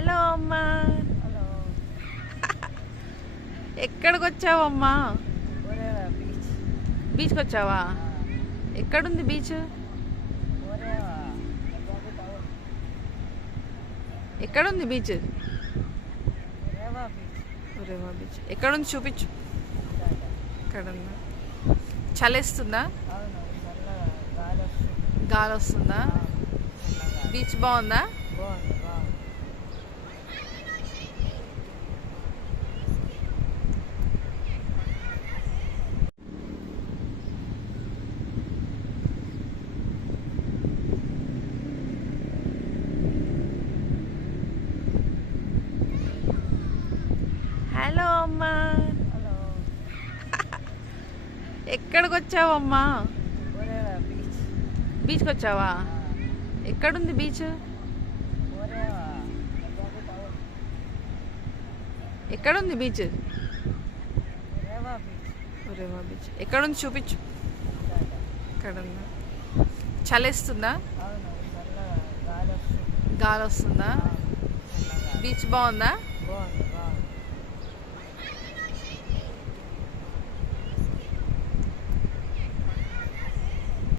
Hello అమ్మా, hello. ఎక్కడికి వచ్చావమ్మా? Oreva beach. బీచ్కి వచ్చావా? ఎక్కడుంది బీచ్? ఒరేవా ఎక్కడుంది beach? Oreva beach. Oreva beach ఎక్కడుంది చూపించు. ఎక్కడుందా? చలేస్తుందా? అవును, చల్లగా గాలి వస్తుంది. గాలి వస్తుందా? చల్లగా బీచ్ బాగుందా? బాగుంది, బాగుంది. హలో అమ్మా, హలో. ఎక్కడికి వచ్చావమ్మా? ఒరేవా బీచ్. బీచ్కి వచ్చావా? ఎక్కడుంది బీచ్? ఒరేవా ఎక్కడుంది beach? Oreva beach. Oreva beach ఎక్కడుంది చూపించు. ఎక్కడుందా? చలేస్తుందా? అవును, చల్లగా గాలి వస్తుంది. గాలి వస్తుందా? చల్లగా బీచ్ బాగుందా? బాగుంది, బాగుంది.